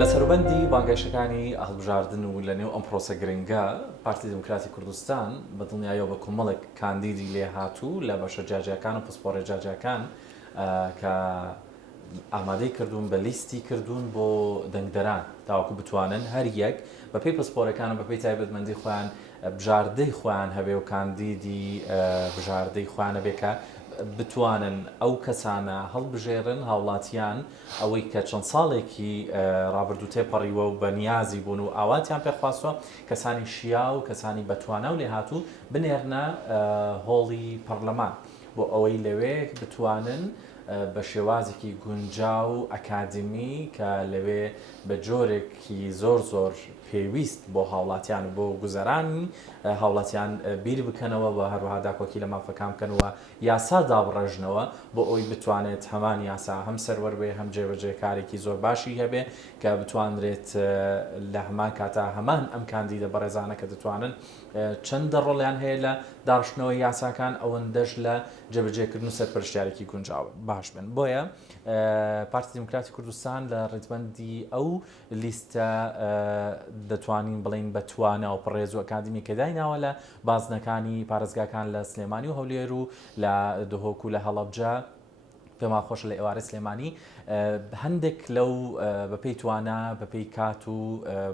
لە سەروبەندی بانگێشەکانی هەڵبژاردن و لە نێو ئەم پرۆسە گرنگە پارتی دموکراتی کوردستان بە دڵنیاییەوە بە کۆمەڵێک کاندیدی لێ هاتوو لە بەشە جاجیەکان و پسپۆرە جاجیەکان کە ئامادەی کردوون بە لیستی کردوون بۆ دەنگدەران تاوەکو بتوانن هەر یەک بەپێی پسپۆرەکان و بەپێی تایبەتمەندی خۆیان بژاردەی خۆیان هەبێ و کاندیدی بژاردەی خۆیان هەبێ کە بتوانن ئەو کەسانە هەڵبژێرن هاوڵاتیان ئەوەی کە چەند ساڵێکی ڕابردوو تێپەڕیوە و بە نیازی بوون و ئاواتیان پێخواستوە کەسانی شیا و کەسانی بەتوانە و لێ هاتوو بنێرنە هۆڵی پەرلەمان بۆ ئەوەی لەوێ بتوانن بە شێوازێکی گونجاو و ئەکادمی کە لەوێ بە جۆرێکی زۆر پێویست بۆ هاوڵاتیان و بۆ گوزەرانی هاوڵاتیان بیر بکەنەوە بە هەروەها داکۆکی لە مافەکان بکەنەوە یاسا دابڕێژنەوە بۆ ئەوی بتوانێت هەمان یاسا هەم سەروەر هەم جێبەجێکارێکی زۆر باشی هەبێ کە بتوانرێت لە هەمان کاتا هەمان ئەم کاندیدە بەڕێزانە کە دەتوانن چەندە ڕۆڵیان هەیە لە داڕشتنەوەی یاساکان ئەوەندەش لە جێبەجێکردن و سەرپەرشتیارێکی گونجاوە باش بن بۆیە پارتی دموکراتی کوردستان لە ڕێزبەندی ئەو لیستە دەتوانین بڵین بەتوانە و پڕێز و ئەکادمی کە دایناوە لە بازنەکانی پارێزگاکان لە سلێمانی و هەولێر و لە دهۆک و لە هەڵەبجە پێما خۆش لە ئێوارە سلێمانی هەندێک لەو بەپێی توانە بەپێی کات و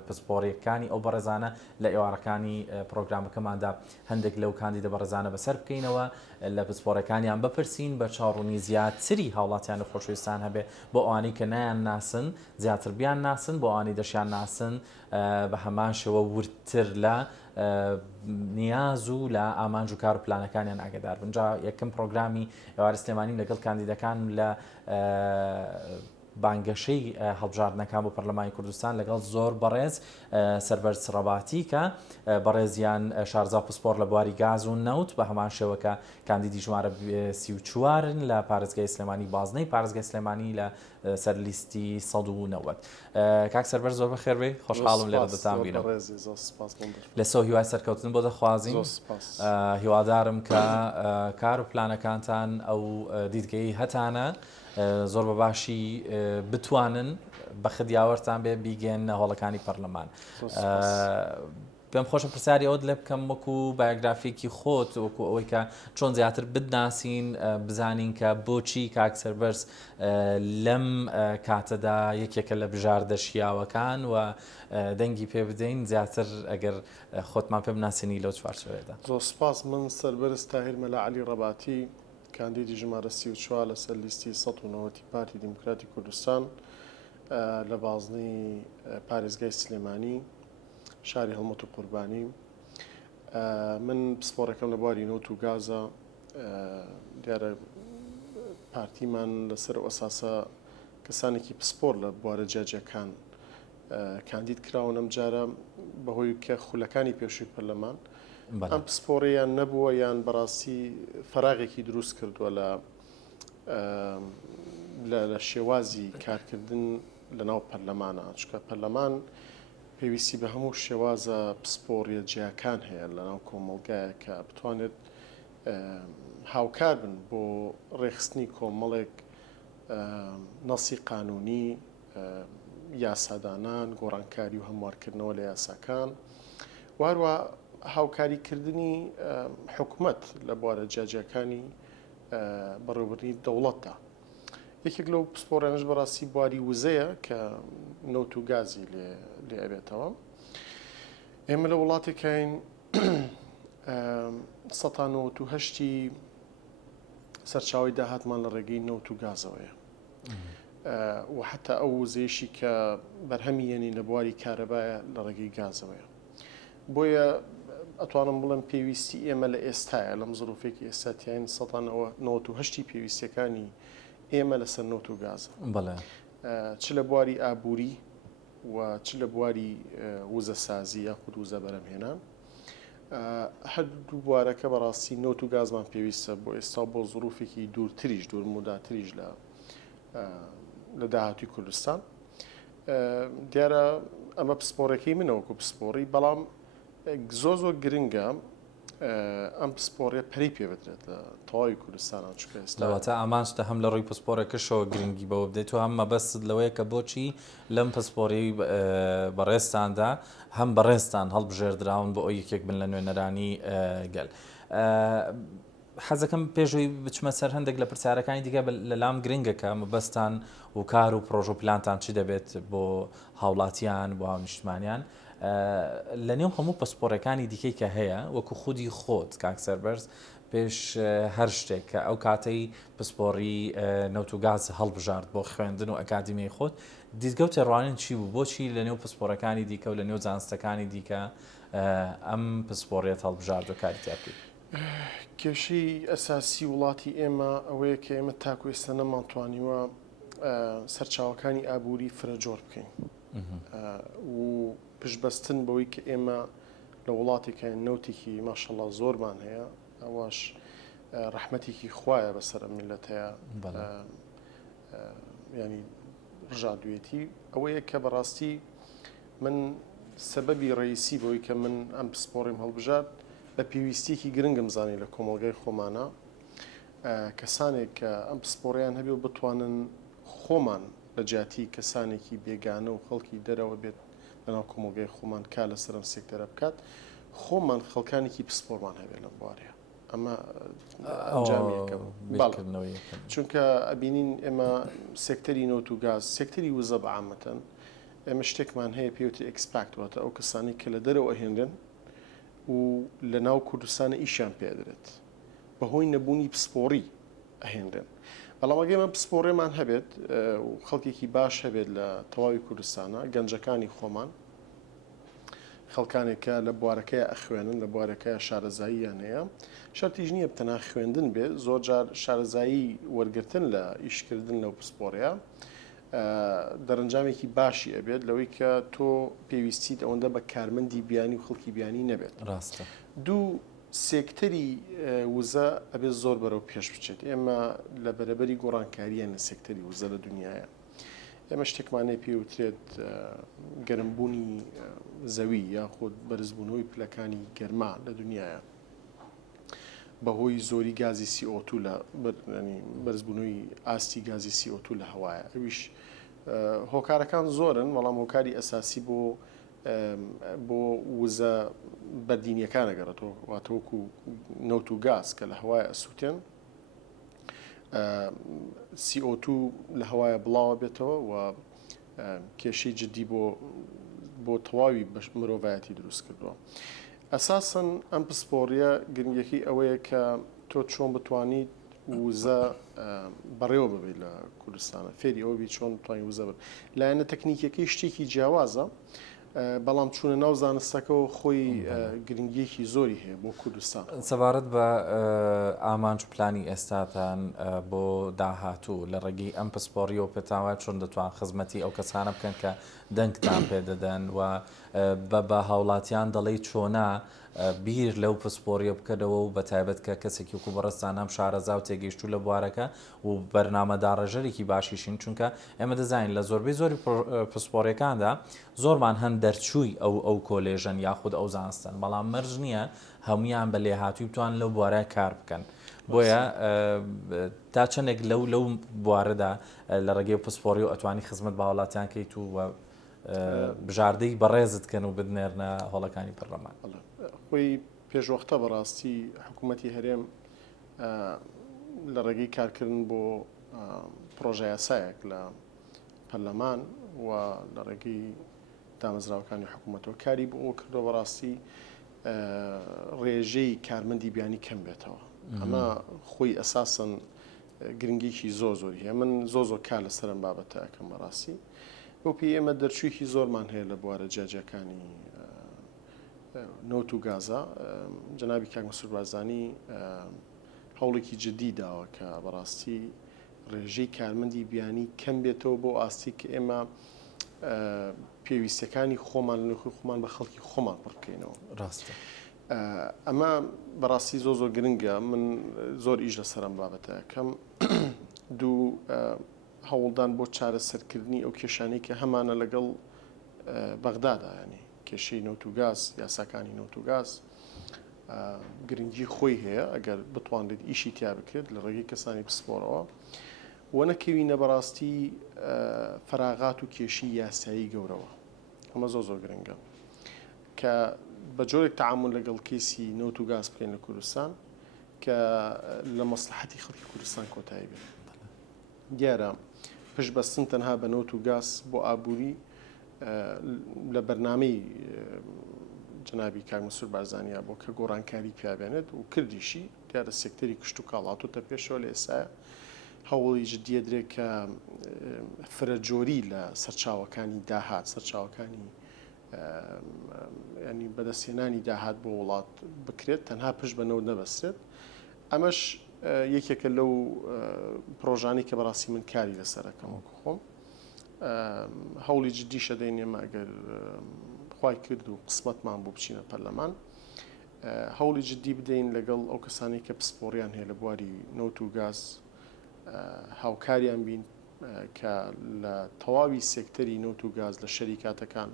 پسپۆڕیەکانی ئەو بەڕێزانە لە ئێوارەکانی پرۆگرامەکەماندا هەندێک لەو کاندیدە بەڕێزانە بەسەر بکەینەوە لە پسپۆڕەکانیان بپرسین بە چاڕوونی زیاتری هاوڵاتیان و خۆشویستان هەبێ بۆ ئەوانەی کە نایان ناسن زیاتر بیان ناسن بۆ ئەوانەی دەشیان ناسن بە هەمان شێوە ورتر لە نیاز و لە ئامانج و کار و پلانەکانیان ئاگدار بن. جا یەکەم پرۆگرامی ئێوارە سلێمانی لەگەڵ کاندیدەکان لە بانگەشەی هەڵبژاردنەکان بۆ پەرلەمانی کوردستان لەگەڵ زۆر بەڕێز سەربەر سڕەباتی کە بەڕێزیان شارزا پسپۆر لە بواری گاز و نەوت بە هەمان شێوەکە کاندیدی ژمارە 34 لە پارێزگای سلێمانی بازنەی پارێزگای سلێمانی لە سەر لیستی 190 کاک سەربەر زۆر بەخێر بێ خۆشحاڵم لێرە دەتانبینەوە لەسۆ هیوای سەرکەوتن بۆ دەخوازیین هیوادارم کە کار و پلانەکانتان ئەو دیدگەی هەتانە زۆر بە باشی بتوانن بە خدیاوەرتان بێ بیگەن هۆڵەکانی پەرلەمان. پێم خۆشە پرسیاری ئەوت لێ بکەم وەکو بایۆگرافیەکی خۆت وەکو ئەوەی کە چۆن زیاتر بتناسین بزانین کە بۆچی کاک سەربەرز لەم کاتەدا یەکێکە لە بژاردە شیاوەکان و دەنگی پێ بدەین زیاتر ئەگەر خۆتمان پێ بناسیینی لەو چوارچێوەیەدا. زۆر سپاس. من سەربەرز تاهیر مەلا عەلی ڕەباتی کاندیدی ژمارە 34 لەسەر لیستی 190 پارتی دموکراتی کوردستان لە بازنەی پارێزگای سلێمانی شاری هەڵمەت و قوربانی. من پسپۆڕەکەم لە بواری نەوت و گازە دیارە پارتیمان لەسەر ئەساسە کەسانێکی پسپۆر لە بوارە جاجیەکان کاندید کراون ئەم جارە بەهۆی کە خولەکانی پێشووی پەرلەمان ئەم پسپۆڕیان نەبووە یان بەڕاستی فەراغێکی دروست کردووە لە شێوازی کارکردن لە ناو پەرلەمانە چکە پەرلەمان پێویستی بە هەموو شێوازە پسپۆڕیە جیاکان هەیە لە ناو کۆمەڵگایە کە بتوانێت هاوکار بن بۆ ڕێخستنی کۆمەڵێک نەسی قانونی یاسادانان گۆڕانکاری و هەموارکردنەوە لە یاساکان واروە هاوکاریکردنی حکوومەت لە بوارە جاجیەکانی بەڕێوەبردنی دەوڵەتدا. یەکێک لەو پسپۆڕیانش بەڕاستی بواری وزەیە کە نەوت و گازی لێ ئەبێتەوە. ئێمە لە وڵاتێکین 1970 سەرچاوی داهاتمان لە ڕێگەی نەوت و گازەوەیە و حتا ئەو وزەیەشی کە بەرهەمی یەنی لە بواری کارەبایە لە ڕێگەی گازەوەیە. بۆیە ئەتوانم بڵم پێویستی ئێمە لە ئێستایە لەم زڕوفێکی ئێستاتیان 1990 پێویستیەکانی ئێمە لەسەر نەوت و گازە چ لە بواری ئابووری و چ لە بواری وزەسازی یاخود وزە بەرەمهێنان هەردوو بوارەکە بەڕاستی نەوت و گازمان پێویستە بۆ ئێستا بۆ زڕوفێکی دوورتریش دوورموداتریش لە داهاتووی کوردستان. دیارە ئەمە پسپۆڕەکەی منەوەکو پسپۆڕی بەڵام زۆر گرنگە ئەم پسپۆڕێ پەری پێ بدرێت لە تەواوی کوردستانە چکە ئێستا لەواتە ئامانشتە هەم لە ڕووی پسپۆرەکەشەوە گرنگی بەوە بدەیت و هەم مەبەست لەوەیە کە بۆچی لەم پسپۆری بەڕێستاندا هەم بەڕێستان هەڵبژێردراون بۆ ئەو یەکێک بن لە نوێنەرانی گەل. حەزەکەم پێشووی بچمە سەر هەندێک لە پرسیارەکانی دیکە لەلام گرنگەکە مەبەستان و کار و پرۆژە و پلانتان چی دەبێت بۆ هاوڵاتیان بۆ هاونیشتمانیان لە نێو هەموو پسپۆرەکانی دیکەی کە هەیە وەکو خودی خۆت کاک سەربەرز پێش هەر شتێک کە ئەو کاتەی پسپۆڕی نەوت و گاز هەڵبژارد بۆ خوێندن و ئەکادیمی خۆت دیزگە و تێڕوانین چی بوو بۆچی لە نێو پسپۆرەکانی دیکە و لە نێو زانستەکانی دیکە ئەم پسپۆڕیەت هەڵبژارد و کاری تیا بکەیت؟ کێشەی ئەساسی وڵاتی ئێمە ئەوەیە کە ئێمە تاکو ئێستا نەمانتوانیوە سەرچاوەکانی ئابووری فرەجۆر بکەین و پشبەستن بەوەی کە ئێمە لە وڵاتێکە نەوتێکی ماشەڵڵا زۆرمان هەیە ئەوەش ڕەحمەتێکی خوایە بەسەر میلەت هەیە ینی ڕژادوێتی ئەوەیە کە بەڕاستی من سەبەبی ڕئیسی بۆی کە من ئەم پسپۆڕیم هەڵبژات بە پێویستێکی گرنگم زانی لە کۆمەڵگەی خۆمانە کەسانێک کە ئەم پسپۆڕیان هەبێ و بتوانن خۆمان لە جیاتی کەسانێکی بێگانە و خەڵکی دەرەوە بێت لەناو کۆمەڵگەی خۆمان کا لەسەر ئەم سێکتەرە بکات خۆمان خەڵکانێکی پسپۆڕمان هەبێت لەم بوارەیە ئەمە ئەنجامیەکەم چونکە ئەبینین ئێمە سێکتەری نەوت و گاز سێکتەری وزە بەعامەتەن ئێمە شتێکمان هەیە پێوتری ئەکسپاکتواتە ئەو کەسانی کە لە دەرەوە ئەهێنرن و لە ناو کوردستانە ئیشیان پێدرێت بەهۆی نەبوونی پسپۆڕی ئەهێنرن بەڵام ئەگەر ئەمە پسپۆڕێمان هەبێت و خەڵکێکی باش هەبێت لە تەواوی کوردستانە گەنجەکانی خۆمان خەڵکانێکە لە بوارەکەی ئەخوێنن لە بوارەکەی شارەزاییان هەیە شەرتیش نییە بتەنا خوێندن بێ زۆر جار شارەزایی وەرگرتن لە ئیشکردن لەو پسپۆڕەیە دەرەنجامێکی باشی ئەبێت لەوەی کە تۆ پێویستیت ئەوەندە بە کارمەندی بیانی و خەڵکی بیانی نەبێت ڕاستە دوو سێکتەری وزە ئەبێت زۆر بەرەو پێش بچێت ئێمە لە بەرەبەری گۆڕانکاریە لە سێکتەری وزە لە دنیاە ئێمە شتێکمانەیە پێوترێت گەرمبوونی زەوی یاخود بەرزبوونەوەی پلەکانی گەرما لە دنیاە بەهۆی زۆری گازی CO2 لە بەرزبوونەوەی ئاستی گازی CO2 لە هەوایە ئەویش هۆکارەکان زۆرن بەڵام هۆکاری ئەساسی بۆ وزە بەردینیەکان ئەگەڕێتەوە واتەوەکو نەوت و گاز کە لە هەوای ئەسووتێن CO2 لە هەوایە بڵاوە بێتەوە و کێشەی جدی بۆ تەواوی مرۆڤایەتی دروست کردووە ئەساسن ئەم پسپۆڕیە گرنگەکەی ئەوەیە کە تۆ چۆن بتوانیت وزە بەڕێوە ببێت لە کوردستانە فێری ئەوەبی چۆن بتوانین وزە بێت لایەنە تەکنیکەکەی شتێکی جیاوازە بەڵام چوونە ناو زانستەکەەوە خۆی گرنگیەکی زۆری هەیە بۆ کوردستان سەبارەت بە ئامانج و پلانی ئێستاتان بۆ داهاتوو لە ڕێگەی ئەم پسپۆڕیەوە پێتاوای چۆن دەتوان خزمەتی ئەو کەسانە بکەن کە دەنگتان پێدەدەن و بە هاوڵاتیان دەڵێ چۆنا بیر لەو پسپۆریە بکەنەوە و بە تایبەت کە کەسێکی وەکو بەڕستان هەم شارەزا و تێگەیشتوو لە بوارەکە و بەرنامەداڕەژەرێکی باشیشین چونکە ئێمە دەزانین لە زۆربەی زۆری پسپۆڕەکاندا زۆرمان هەن دەرچووی ئەو کۆلێژن یاخود ئەو زانستن بەڵام مەرج نییە هەمویان بە لێهاتووی بتوان لەو بوارە کار بکەن بۆیە تا چەندێک لەو بوارەدا لە ڕێگەی پسپۆڕی و ئەتوانی خزمەت بە هاوڵاتیان کەیت و بژاردەی بەڕێزت کەن و بدنێرنە هەوڵەکانی پەرلەمان خۆی پێشوەختە بەڕاستی حکوومەتی هەرێم لە ڕێگەی کارکردن بۆ پرۆژە یاسایەک لە پەرلەمان و لە ڕێگەی دامەزراوەکانی حکوومەتەوە کاری بۆ ئەو کردەوە بەڕاستی ڕێژەی کارمەندی بیانی کەم بێتەوە ئەمە خۆی ئەساسن گرنگێکی زۆری هەیە من زۆ کار لەسەرم بابەتە ئەەکەم بەڕاستی بۆ پێی ئێمە دەرچوویکی زۆرمان هەیە لە بوارە جاجەکانی نەوت و گازە جەنابی کاک مەسعود بارزانی هەوڵێکی جدی داوە کە بەڕاستی ڕێژەی کارمەندی بیانی کەم بێتەوە بۆ ئاستی کە ئێمە پێویستەکانی خۆمان لەخۆی خۆمان بە خەڵکی خۆمان پڕکەینەوە ڕاستە ئەمە بەڕاستی زۆر گرنگە من زۆر ئیش لەسەرم بابەتە کەم دوو هەوڵدان بۆ چارەسەرکردنی ئەو کێشانەی کە هەمانە لەگەڵ بەغدادا ینی کێشەی نەوت و گاز یاساکانی نەوت و گاز گرنگی خۆی هەیە ئەگەر بتوانێت ئیشی تیا بکرێت لە ڕێگەی کەسانی پسپۆرەوە وەنەکەوینە بەڕاستی فراغات و کێشی یاسایی گەورەوە ئەمە زۆر گرنگە کە بە جۆرێک تعامل لەگەڵ کەسی نەوت و گاز بکەین لە کوردستان کە لە مەسلحەتی خەڵکی کوردستان کۆتایی بێت دیارە پشت بەستن تەنها بە نەوت و گاز بۆ ئابووری لە بەرنامەی جنابی کاک مەسعود بارزانیا بۆ کە گۆڕانکاری پیابێنێت و کردیشی دیارە سێکتەری کشت و کاڵاتۆتە پێشەوە لە ئێستاە هەوڵی جددیە درێت کە فرەجۆری لە سەرچاوەکانی داهات سەرچاوەکانی ینی بەدەستێنانی داهات بۆ وڵات بکرێت تەنها پشت بەنەوە نەبەسرێت ئەمەش یەکێکە لەو پرۆژانی کە بەڕاستی من کاری لەسەرەکەم وەکو خۆم هەوڵی جددی شەدەین ئێمە ئەگەر خوای کرد و قسمەتمان بۆ بچینە پەرلەمان هەوڵی جددی بدەین لەگەڵ ئەو کەسانی کە پسپۆڕیان هەیە لە بواری نەوت و گاز هاوکاریان بین کە لە تەواوی سێکتەری نەوت و گاز لە شەریکاتەکان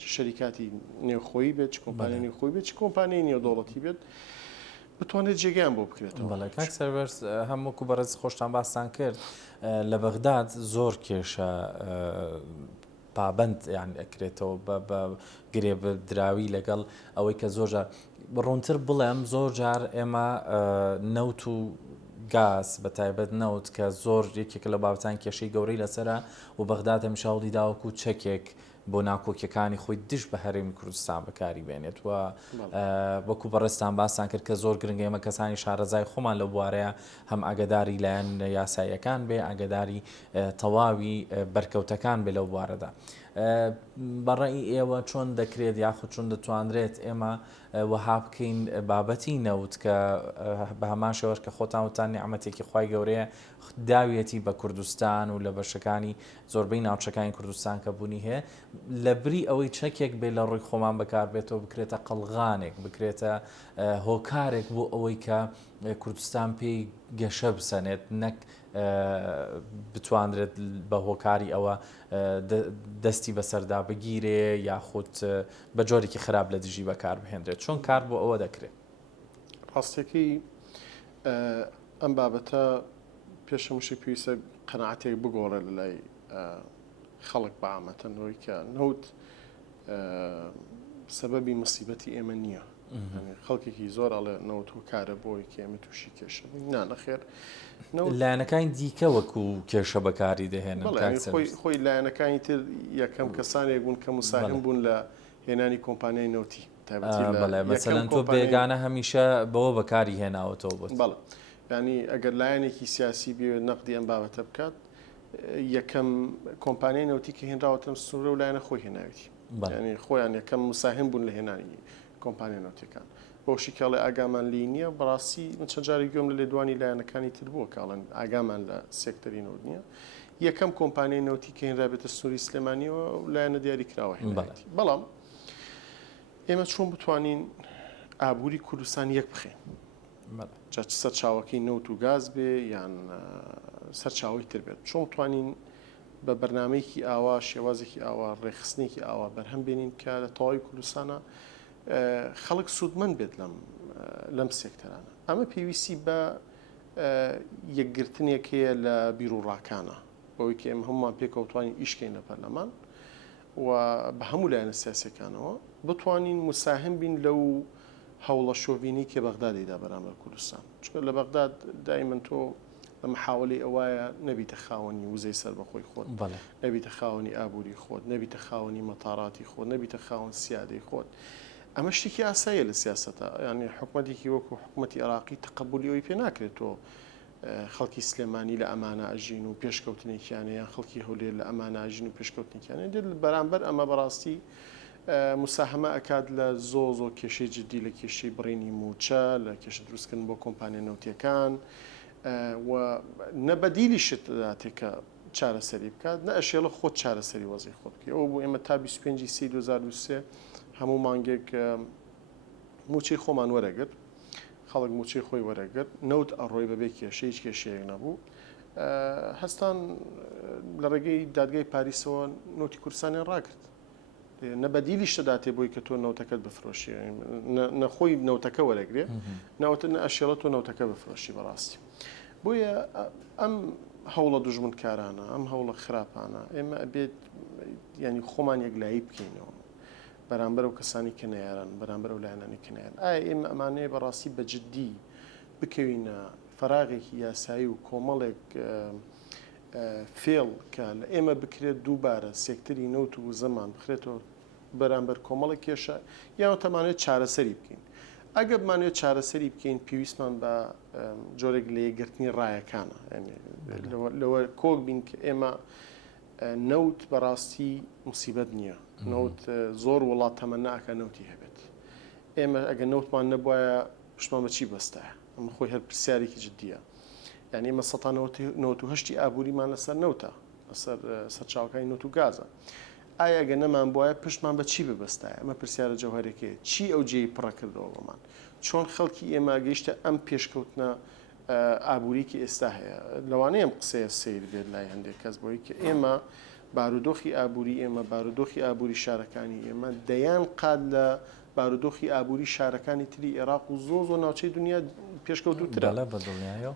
چ شەریکاتی نێوخۆیی بێت چ کۆمپانیای نێوخۆی بێت چ کۆمپانیای نێودەوڵەتی بێت بتوانێت جێگەیان بۆ بکرێتەوە. بەڵێ کاک سەربەرز هەمووکو بەڕێز خۆشتان باسان کرد لە بەغداد زۆر کێشە پابند یان ئەکرێتەوە بە گرێبدراوی لەگەڵ ئەوەی کە زۆرجار ڕوونتر بڵێم زۆر جار ئێمە نەوت و گاز بە تایبەت نەوت کە زۆر یەکێک لە بابەتان کێشەی گەورەی لەسرە و بەغداد هەمیشاوڵی داوەکو چەکێک بۆ ناکۆکیەکانی خۆی دش بە هەرێمی کوردستان بەکاری بێنێت و وەکو بەڕێستان باسان کرد کە زۆر گرنگە ئێمە کەسانی شارەزای خۆمان لە بوارەیە هەم ئاگداری لایەن یاساییەکان بێ ئاگداری تەواوی بەرکەوتەکان بێ لەو بوارەدا. بەڕێی ئێوە چۆن دەکرێت یاخود چۆن دەتوانرێت ئێمە وەها بکەین بابەتی نەوت کە بە هەمان شێوەش کە خۆتان وتان نیعمەتێکی خوای گەورەیە داویەتی بە کوردستان و لە بەشەکانی زۆربەی ناوچەکانی کوردستان کە بوونی هەیە لە بری ئەوەی چەکێک بێ لە ڕووی خۆمان بەکار بێتەوە بکرێتە قەڵغانێک بکرێتە هۆکارێک بۆ ئەوەی کە کوردستان پێی گەشە بسەنێت نەک بتواندرێت بە هۆکاری ئەوە دەستی بەسەردا بگیرێ یاخود بە جۆرێکی خراپ لە دژی بەکار بهێنرێت چۆن کار بۆ ئەوە دەکرێت. ڕاستێکی ئەم بابەتە پێشەمشی پێویستە قەناعەتێک بگۆڕێ لە لای خەڵک بەعامەتەنەوەی کە نەوت سەبەبی مصیبەتی ئێمە نییە خەڵکێکی زۆر ئەڵێ نەوت و کارە بۆی کە ئێمە تووشی کێشە نانەخێر لایەنەکانی دیکە وەکو کێشە بەکاری دەهێنن خۆی لایەنەکانی تر یەکەم کەسانێک بوون کە مساهم بوون لە هێنانی کۆمپانیای نەوتی مەسەلەن تۆ بێگانە هەمیشە بەوە بەکاری هێناوەتەوە بوت بەڵێ ینی ئەگەر لایەنێکی سیاسی بێ نەقدی ئەم بابەتە بکات یەکەم کۆمپانیای نەوتی کە هێنراوەتەم سوورە و لایەنە خۆی هێناویتی ینی خۆیان یەکەم مساهم بوون لە هێنانی کۆمپانیای نەوتەکان بۆ شیکاڵی ئاگامان لی نییە بەڕاستی من چەند جاری گوێم لە لێدوانی لایەنەکانی تر بووە کاڵن ئاگامان لە سێکتەری نەوت نییە یەکەم کۆمپانیای نەوتی کە هێنرابێتە سنووری سلێمانیەوە و لایەنە دیاری کراوە هێناویتی بەڵام ئێمە چۆن بتوانین ئابووری کوردستان یەک بخێن سەرچاوەکەی نەوت و گاز بێ یان سەرچاوی تر بێت چۆن بتوانین بە بەرنمەیەکی ئاوا شێوازێکی ئاوا ڕێخستنێکی ئاوا بەرهەم بێنین کە لە تەواوی کوردستانە خەڵک سوودمەند بێت لەم سێکتەرانە ئەمە پێویستی بە یەکگرتنێک هەیە لە بیرروڕاکانە بەوەی کە ئێمە هەمومان پێکەوتوانی ئیشکەین لە پەرلەمان و بە هەموو لایەنە سیاسیەکانەوە بتوانین مساهم بین لەو هەوڵە شۆڤینی کە بەغدادیدا بەرامبەر کوردستان چونکە لە بەغداد دائیمەن تۆ لە محاوڵەی ئەوایە نەبیتە خاوەنی وزەی سەر بەخۆی خۆت نەبیتە خاوەنی ئابووری خۆت نەبیتە خاوەنی مەتاڕاتی خۆت نەبیتە خاوەن سیادەی خۆت ئەمە شتێکی ئاساییە لە سیاسەتە ینی حکوومەتێکی وەکو حکوومەتی عێراقی تەقبولی ئەوی پێ ناکرێت تۆ خەڵکی سلێمانی لە ئەمانە ئەژین و پێشکەوتنێکیانە یان خەڵکی هەولێر لە ئەمانە ئەژین و پێشکەوتنێکیانە بەرامبەر ئەمە بەڕاستی مساهمە ئەکات لە زۆ کێشەی جددی لە کێشەی بڕێنی موچە لە کێشە دروستکردن بۆ کۆمپانیای نەوتیەکان و نەبەدیلی شت داتێکە چارەسەری بکات نە ئەشێڵە خۆت چارەسەری وەزی خۆت بکەی ئەوە بوو ئێمە تا 25 سی 2023 هەموو مانگێک موچەی خۆمان وەرەگرت خەڵک موچەی خۆی وەرەگرت نەوت ئەڕۆی بەبێ کێشە هیچ کێشەیەک نەبوو هەستان لە ڕێگەی دادگای پاریسەوە نۆتی کوردستانیان ڕاکرد نەبەدیلیش دەداتێ بۆی کە تۆ نەوتەکەت بفرۆشی نەخۆی نەوتەکە وەرەگرێ ناوتە ئەشێڵە تۆ نەوتەکە بفرۆشی بەڕاستی بۆیە ئەم هەوڵە دوژمنکارانە ئەم هەوڵە خراپانە ئێمە ئەبێت ینی خۆمان یەکلایی بکەینەوە بەرامبەر و کەسانی کە نەیارن بەرامبەر و لایەنانی کە نەیان ئایا ئێمە ئەمانەیە بەڕاستی بەجددی بکەوینە فەراغێکی یاسایی و کۆمەڵێک فێڵ کە لە ئێمە بکرێت دووبارە سێکتەری نەوت و زەمان بخرێتەوە بەرامبەر کۆمەڵێک کێشە یان تەمانێت چارەسەری بکەین ئەگە بمانوێت چارەسەری بکەین پێویستمان بە جۆرێک لە یەکگرتنی ڕایەکانە لەوە کۆک بین کە ئێمە نەوت بەڕاستی موسیبەت نییە نەوت زۆر وڵات تەمەناکە نەوتی هەبێت ئێمە ئەگە نەوتمان نەبووایە پشتمان بەچی بەستایە ئەمە خۆی هەر پرسیارێکی جددیە یعنی ئێمە 1970 ئابووریمان لەسەر نەوتە لەسەر سەرچاوەکانی نەوت و گازە ئایا ئەگە نەمان بواە پشتمان بە چی ببەستایە ئەمە پرسیارە جەوهەرێکەیە چی ئەو جێی پڕەکردەوە بەمان چۆن خەڵکی ئێمە گەیشتە ئەم پێشکەوتنە ئابووریکی ئێستا هەیە لەوانەیە ئەم قسەیە سیر بێت لای هەندێک کەس بۆی کە ئێمە بارودۆخی ئابووری ئێمە بارودۆخی ئابووری شارەکانی ئێمە دەیان قاد لە بارودۆخی ئابووری شارەکانی تری عێراق و زۆ ناوچەی دنیا پێشکەوتوترە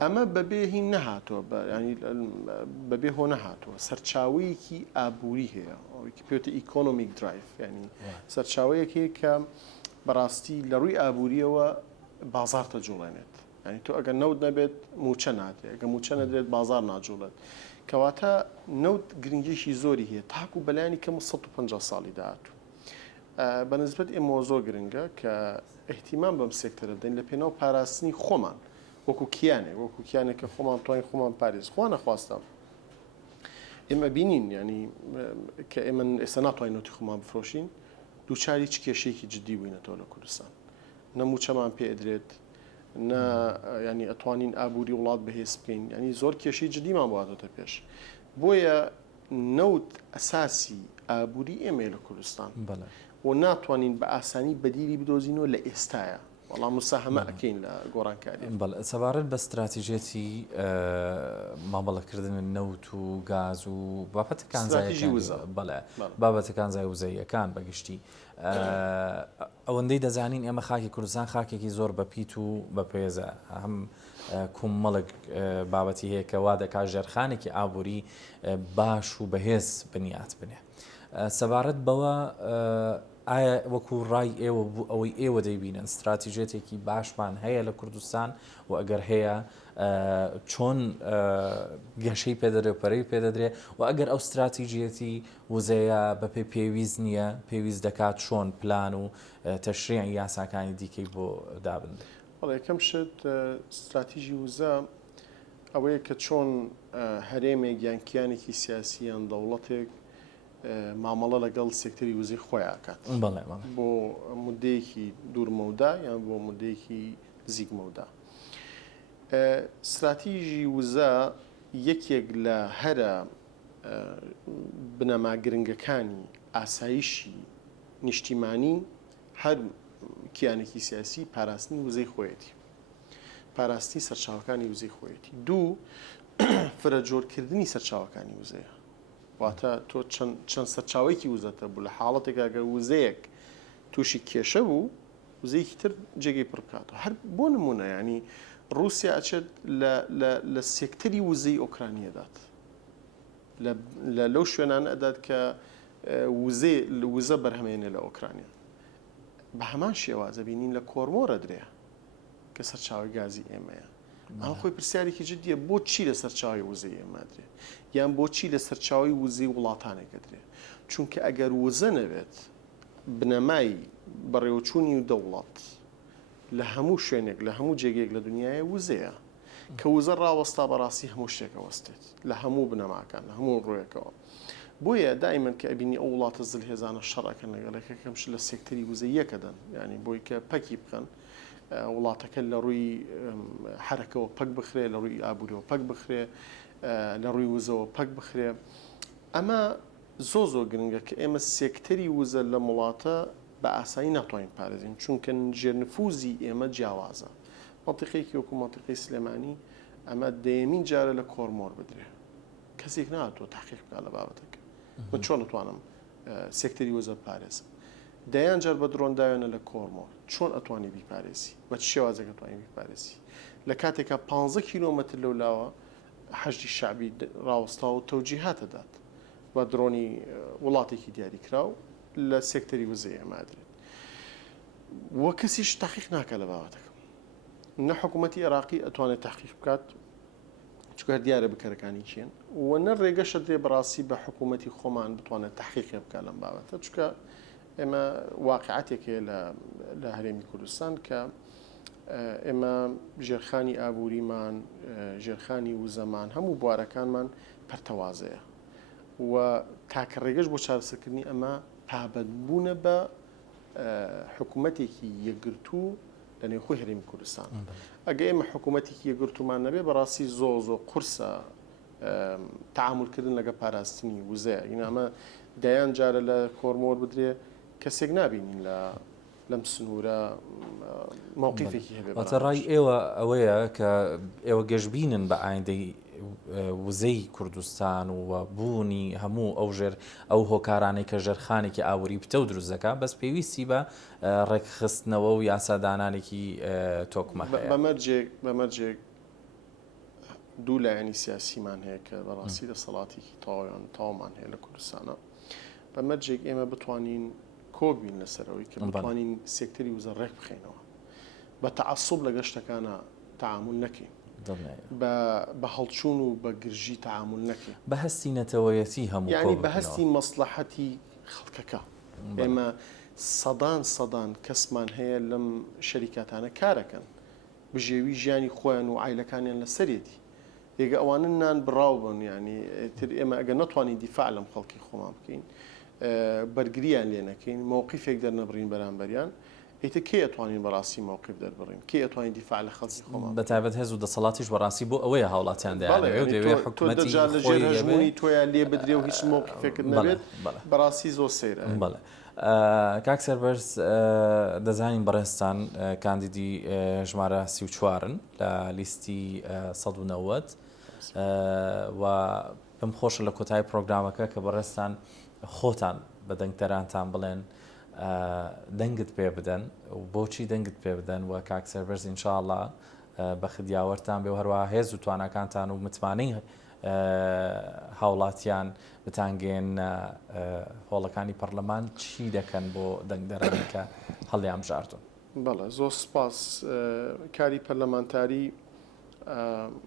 ئەمە بەبێ هین نەهاتووە ینی بەبێ هۆ نەهاتووە سەرچاوەیەکی ئابووری هەیە ئەوەی پێوتە ئیکۆنۆمیک درایڤ ینی سەرچاوەیەکی کە بەڕاستی لە ڕووی ئابووریەوە بازار تەجوڵێنێت ینی تۆ ئەگەر نەوت نەبێت موچە ناتێت ئەگە موچە نەدرێت بازار ناجوڵێت کەواتە نەوت گرنگیشی زۆری هەیە تاکو بەلایانی کەم 150 ساڵی داهاتوو بەنسبەت ئێمە زۆر گرنگە کە احتیمام بەم سێکتەرە بدەین لە پێناو پاراستنی خۆمان وەکو کیانێک کە خۆمان توانین خۆمان پارێز خوا نەخواستە ئێمە بینین ینی کە ئێمە ئێستا ناتوانین نەوتی خۆمان بفرۆشین دووچاری چ کێشەیەکی جددی بووینەتەوە لە کوردستان نەموچەمان پێ ئەدرێت ینی ئەتوانین ئابووری وڵات بەهێز بکەین ینی زۆر کێشەی جددیمان بواتۆتە پێش بۆیە نەوت ئەساسی ئابووری ئێمە لە کوردستان و ناتوانین بە ئاسانی بەدیری بدۆزینەوە لە ئێستاە وەڵام مساهمە ئەکەین لە گۆڕانکاری سەبارەت بە استراتیژێتی مامەڵەکردن نەوت و گاز و بابەتەکان بابەتەکان زای وزەیەکان بەگشتی ئەوەندەی دەزانین ئێمە خاکی کوردستان خاکێکی زۆر بەپیت و بەپێزە هەم کومەڵک بابەتی هەیە کە وا دەکات ژێرخانێکی ئابووری باش و بەهێز بنیات بنێ سەبارەت بەوە ئایا وەکو ڕای ئێوە بوو ئەوەی ئێوە دەیبینن استراتیژێتێکی باشمان هەیە لە کوردستان و ئەگەر هەیە چۆن گەشەی پێدەدرێ و پەرەی پێدەدرێ و ئەگەر ئەو استراتیژیەتی وزەیە بەپێ پێویست نییە پێویست دەکات چۆن پلان و تەشریعی یاساکانی دیکەی بۆ دابن یەکەم شت استراتیژی وزە ئەوەیە کە چۆن هەرێمێک یان کیانێکی سیاسییان دەوڵەتێک مامەڵە لەگەڵ سێکتەری وزەی خۆیان ئاکات بۆ مودەیەکی دوورمەودا یان بۆ مودەیەکی نزیکمەودا استراتیژی وزە یەکێک لە هەرە بنەما گرنگەکانی ئاسایشی نیشتیمانی هەر کیانێکی سیاسی پاراستنی وزەی خۆیەتی پاراستی سەرچاوەکانی وزەی خۆیەتی دوو فرەجۆرکردنی سەرچاوەکانی وزەیە واتە تۆ چەند سەرچاوێکی وزەتە بوو لە حاڵەتێک ئەگەر وزەیەک تووشی کێشە بوو وزەیەکی تر جێگەی پڕ بکاتەوە هەر بۆ نمونە ینی رووسیا ئەچێت لە سێکتەری وزەی ئۆکرانیەدات لەو شوێنانە ئەدات کە وزە بەرهەمێنێ لە ئۆکرانیا بە هەمان شێوازە بینین لە کۆرمۆرە درێ کە سەرچاوی گازی ئێمەیە ئەم خۆی پرسیارێکی جددیە بۆ چی لە سەرچاوی وزەی ئێمە درێ یان بۆچی لە سەرچاوی وزەی وڵاتانێکە درێ چونکە ئەگەر وزە نەبێت بنەمای بەڕێوەچوونی و دەوڵەت لە هەموو شوێنێک لە هەموو جێگەیەک لە دنیاە وزەیە کە وزە ڕاوەستا بەڕاستی هەموو شتێکە وەستێت لە هەموو بنەماکان لە هەموو ڕوویەکەوە بۆیە دائیمەن کە ئەبینی ئەو وڵاتە زلهێزانە شەڕەکەن لەگەڵەکەکەمش لە سێکتەری وزەی یەکەدەن ینی بۆی کە پەکی بکەن وڵاتەکە لە ڕووی حرەکەەوە پەک بخرێ لە ڕووی ئابووریەوە پەک بخرێ لە ڕووی وزەوە پەک بخرێ ئەمە زۆ گرنگە کە ئێمە سێکتەری وزە لە وڵاتە بە ئاسایی ناتوانین پارێزین چونکە ژێرنفوزی ئێمە جیاوازە مەنتیقەیەکی وەکو مەنتیقەی سلێمانی ئەمە دەیەمین جارە لە کۆرمۆر بدرێ کەسێک ناتوە تحقیق بکات لە بابەتەکە من چۆن دەتوانم سێکتەری وەزە پارێز دەیان جار بە درۆنداوێنە لە کۆرمۆر چۆن ئەتوانی بیپارێزی بە شێوازێک ئەتوانی بیپارێزی لە کاتێکە 15 کیلۆمەتر لەولاوە حەشتی شعبی ڕاوەستا و تەوجیهات دەدات بە درۆنی وڵاتێکی دیاریکراو لە سێکتەری وزەی ئەمادرێت وە کەسیش تاقیق ناکە لە باوەتەکە نە حکوومەتی عێراقی ئەتوانێت تحقیق بکات چکە دیارە بکەرەکانی چێن و نە ڕێگەشە درێ بەڕاستی بە حکوومەتی خۆمان بتوانێت تحقیقی بکات لەم بابەتە چکە ئێمە واقعاتێکەیە لە هەرێمی کوردستان کە ئێمە ژێرخانی ئابووریمان ژێرخانی وزەمان هەموو بوارەکانمان پەرتەوازەیە و تاکە ڕێگەش بۆ چارەسەرکردنی ئەمە پابەتبوونە بە حکوومەتێکی یەکگرتوو لە نێوخۆی هەرێمی کوردستان ئەگە ئێمە حکوومەتێکی یەکگرتومان نەبێ بەڕاستی زۆ قورسە تەعاملکردن لەگە پاراستنی وزەیە ئەمە دەیان جارە لە کۆرمۆر بدرێ کەسێک نابینین لەم سنوورە مووقیفێکی هەبێت ڕای ئێوە ئەوەیە کە ئێوە گەشتبینن بە ئایندەی وزەی کوردستان و بوونی هەموو ئەو هۆکارانەی کە ژێرخانێکی ئاوری پتە و دروست دەکات بەس پێویستی بە ڕێکخستنەوە و یاسادانانێکی تۆکمە بەمەرجێک دوو لایەنی سیاسیمان هەیە کە بەڕاستی دەسەڵاتێکی تاوامان هەیە لە کوردستانە بەمەرجێک ئێمە بتوانین کۆبین لەسەرەوەی کە بتوانین سێکتەری وزە ڕێک بخێنەوە بە تەعەسوب لە گەشتەکانە تەعامل نەکەین بە هەڵچوون و بە گرژی تەعامل نەکەین بە هەستی نەتەوەیەتی هەموو یعنی بە هەستی مەسلەحەتی خەڵکەکە ئێمە سەدان کەسمان هەیە لەم شەریکاتانە کارەکەن بژێوی ژیانی خۆیان و عیلەکانیان لەسەرێتی ێگە ئەوانە نان بڕاو بن ینی تر ئێمە ئەگە نەتوانین دیفاع لەم خەڵکی خۆمان بکەین بەرگریان لێ نەکەین مووقیفێک دەرنەبڕین بەرامبەریان ئیتر کێ ئەتوانین بەڕاستی مووقیف دەربڕین کێ ئەتوانین دیفاع لە خەڵکی خۆمان بەتایبەت هێز و دەسەڵاتیش بەڕاستی بۆ ئەوەیە هاوڵاتیان دەیانەوێت دەوێت حکوومەتی لە ژێر هەژمونی تۆیان لێ بدرێ و هیچ مووقیفێکت نەبێت بەڕاستی زۆر سەیرە کاک سەربەرز دەزانین بەڕێستان کاندیدی ژمارە 34ن لە لیستی 190 و پێم خۆشە لە کۆتایی پرۆگرامەکە کە بەڕێستان خۆتان بە دەنگدەرانتان بڵێن دەنگت پێ بدەن و بۆچی دەنگت پێ بدەن و کاک سەربەرز ئینشاءڵڵا بە خدیاوەرتان بێ و هەروە هێز و توانەکانتان و متمانەی هاوڵاتیان بتانگەێن هۆڵەکانی پەرلەمان چی دەکەن بۆ دەنگدەرانی کە هەڵیان بژاردون بەڵێ زۆر سپاس کاری پەرلەمانتاری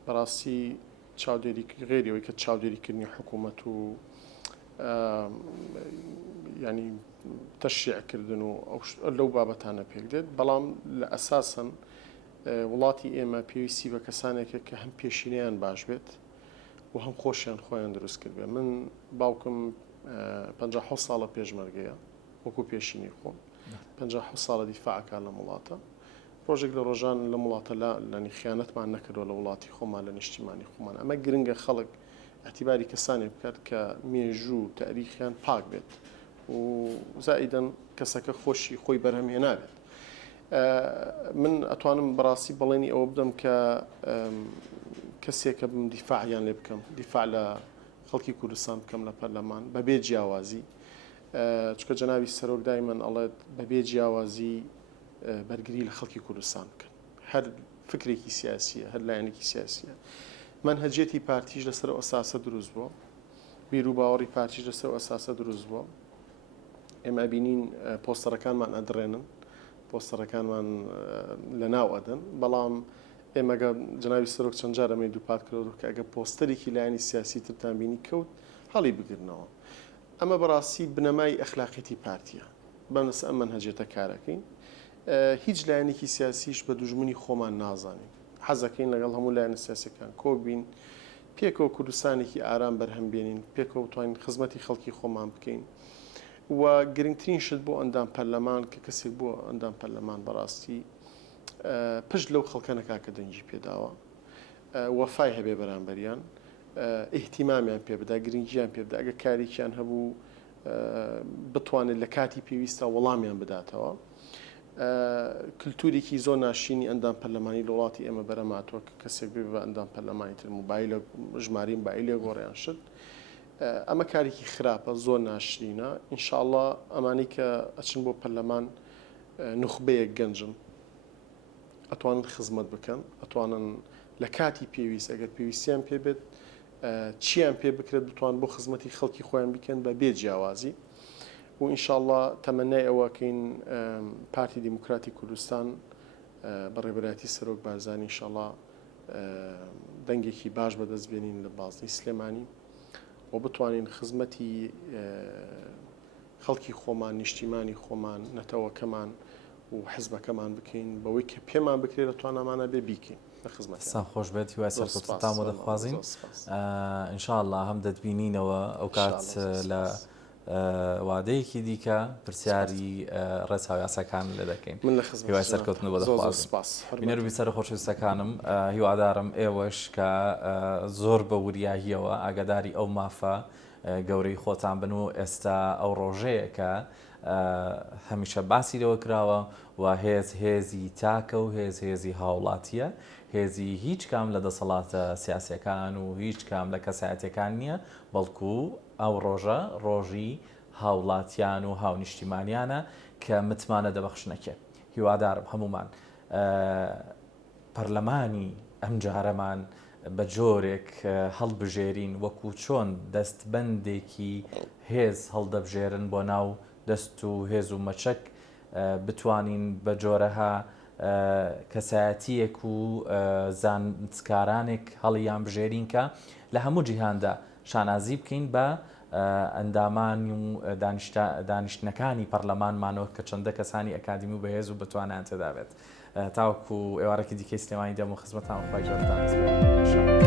بەڕاستی غێریەوەی کە چاودێریکردنی حکوومەت و ینی تەشیعکردن و لەو بابەتانە پێک دێت بەڵام لە ئەساسن وڵاتی ئێمە پێویستی بە کەسانێکە کە هەم پێشینیان باش بێت و هەم خۆشیان خۆیان دروست کرد بێ من باوکم 56 ساڵە پێشمەرگەیە وەکو پێشینی خۆم 56 ساڵە دیفاعکان لە وڵاتە ڕۆژێک لە ڕۆژان لە وڵاتە لەنی خیانەتمان نەکردەوە لە وڵاتی خۆمان لە نیشتیمانی خۆمان ئەمە گرنگە خەڵک اعتیباری کەسانێک بکات کە مێژوو تاریخیان پاک بێت و زائیدەن کەسەکە خۆشی خۆی بەرهەمهێنابێت من ئەتوانم بەڕاستی بەڵێنی ئەوە بدەم کە کەسێکە بم دیفاعیان لێ بکەم دیفاع لە خەڵکی کوردستان بکەم لە پەرلەمان بەبێ جیاوازی چکە جەناوی سەرۆک دایمەن ئەڵێت بەبێ جیاوازی بەرگری لە خەڵکی کوردستان بکەن هەر فکرێکی سیاسیە هەر لایەنێکی سیاسیە منهەجێتی پارتیش لەسەر ئەساسە دروست بووە بیر و باوەڕی پارتیش لەسەر ئەساسە دروست بووە ئێمە بینین پۆستەرەکانمان ئەدڕێنن پۆستەرەکانمان لە ناو ئەدەن بەڵام ئێمەگە جەناوی سەرۆک چەند جار ئەمەی دووپات کردەوە کە ئەگە پۆستەرێکی لایەنی سیاسی ترتان بینی کەوت هەڵی بگرنەوە ئەمە بەڕاستی بنەمای ئەخلاقیەتی پارتیە بەنەس ئەم منهەجێتە کارەکەین هیچ لایەنێکی سیاسیش بە دوژمنی خۆمان نازانین حەزەکەین لەگەڵ هەموو لایەنە سیاسەکان کۆبین پێکەوە کوردستانێکی ئارام بەرهەم بێنین پێکەوە توانین خزمەتی خەڵکی خۆمان بکەین و گرنگترین شت بۆ ئەندام پەرلەمان کە کەسێک بۆ ئەندام پەرلەمان بەڕاستی پشت لەو خەڵکە نەکا کە دەنگی پێداوە وەفای هەبێ بەرامبەریان ئیحتیمامیان پێ بدا گرنگیان پێ بدا ئەگە کارێکیان هەبوو بتوانێت لە کاتی پێویستە وەڵامیان بداتەوە کللتورێکی زۆر ناشینی ئەندام پەرلەمانی لە وڵاتی ئێمە بەرەماتوە کە کەسێک بێ بە ئەندام پەرلەمانی تر موبایلە ژمارین بایلێ گۆڕیان شت ئەمە کارێکی خراپە زۆر ناشرینە ئینشاءڵڵا ئەمانی کە ئەچن بۆ پەرلەمان نخبەیەک گەنجن ئەتوانن خزمەت بکەن ئەتوانن لە کاتی پێویست ئەگەر پێویستیان پێ بێت چیان پێ بکرێت بتوان بۆ خزمەتی خەڵکی خۆیان بکەن بە بێ جیاوازی و ئینشاءڵڵا تەمەنای ئەوەکەین پارتی دیموکراتی کوردستان بە ڕێبەرایەتی سەرۆک بارزانی ئینشاءڵڵا دەنگێکی باش بەدەستبێنین لە بازنەی سلێمانی و بتوانین خزمەتی خەڵکی خۆمان نیشتیمانی خۆمان نەتەوەکەمان و حزبەکەمان بکەین بەوەی کە پێمان بکرێت لە توانامانە بێ بیکەین لە خزمەت سا خۆش بێت هیوای سەرکەوتنتان بۆ دەخوازین ئینشاءڵڵا هەم دەتبینینەوە ئەو کات لە وادەیەکی دیکە پرسیاری ڕێساوی یاساکان لێ دەکەین من لە خزمەت هیوای سەرکەوتن بۆ دەخوازم بینەر بیسەر خۆشەویستەکانم هیوادارم ئێوەش کە زۆر بە وریاییەوە ئاگاداری ئەو مافە گەورەی خۆتان بن و ئێستا ئەو ڕۆژەیە کە هەمیشە باسی لەوە کراوە و هێزی تاکە و هێزی هاوڵاتیە هێزی هیچ کام لە دەسەڵاتە سیاسیەکان و هیچ کام لە کەسایەتەکان نییە بەڵکو ئەو ڕۆژە ڕۆژی هاوڵاتیان و هاونیشتیمانیانە کە متمانە دەبەخشنەکێ هیوادارم هەمومان پەرلەمانی ئەم جارەمان بە جۆرێک هەڵبژێرین وەکو چۆن دەستبەندێکی هێز هەڵدەبژێرن بۆ ناو دەست و هێز و مەچەک بتوانین بە جۆرەها کەسایەتیەک و زانستکارانێک هەڵیان بژێرین کە لە هەموو جیهاندا شانازی بکەین بە ئەندامان و دانیشتنەکانی پەرلەمانمانەوە کە چەندە کەسانی ئەکادمی و بەهێز و بتوانیان تێدا بێت تاوەکو ئێوارەکی دیکەی سلێمانی دەم و خزمەتان خۆی گەورەتان دەست پێ